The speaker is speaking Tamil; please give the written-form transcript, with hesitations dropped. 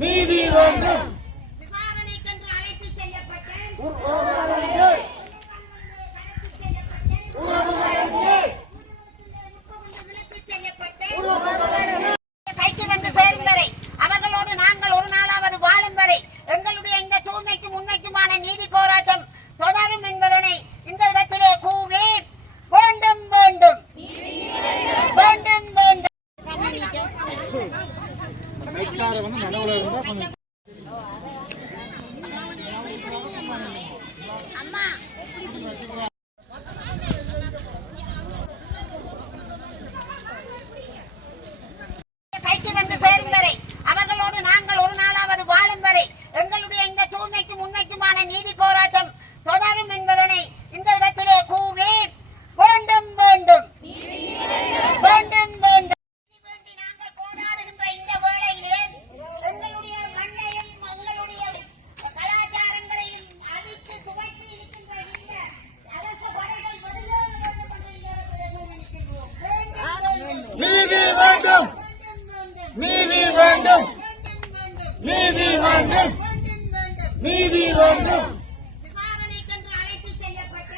நீதி வேண்டும். கைக்கு வந்து சேரும் வரை அவர்களோடு நாங்கள் ஒரு நாளாவது வாழும் வரை எங்களுடைய இந்த தூய்மைக்கும் உண்மைக்குமான நீதி போராட்டம் தொடரும் என்பதனை இந்த இடத்திலே கூறி வேண்டும் வேண்டும் வேண்டும் வேண்டும். கைக்கு வந்து சேரும் வரை அவர்களோடு நாங்கள் ஒரு நாளாவது வாழும் வரை எங்களுடைய இந்த தூய்மைக்கும் உண்மைக்குமான நீதி போராட்டம் தொடரும் என்பதனை இந்த இடத்திலே கூறி வேண்டும் வேண்டும் வேண்டும் வேண்டும். நாங்கள் போராடுகின்ற இந்த வேளையிலே எங்களுடைய மண்ணையும் எங்களுடைய கலாச்சாரங்களையும் அழித்து துவக்கி இருக்கின்ற இந்த அரச படைகள் வெளியேற வேண்டும் என்று நீதி வேண்டும். நீதி வேண்டும். நீதி வேண்டும். நீதி வேண்டும். விசாரணைக்கென்று அழைத்து செல்லப்பட்ட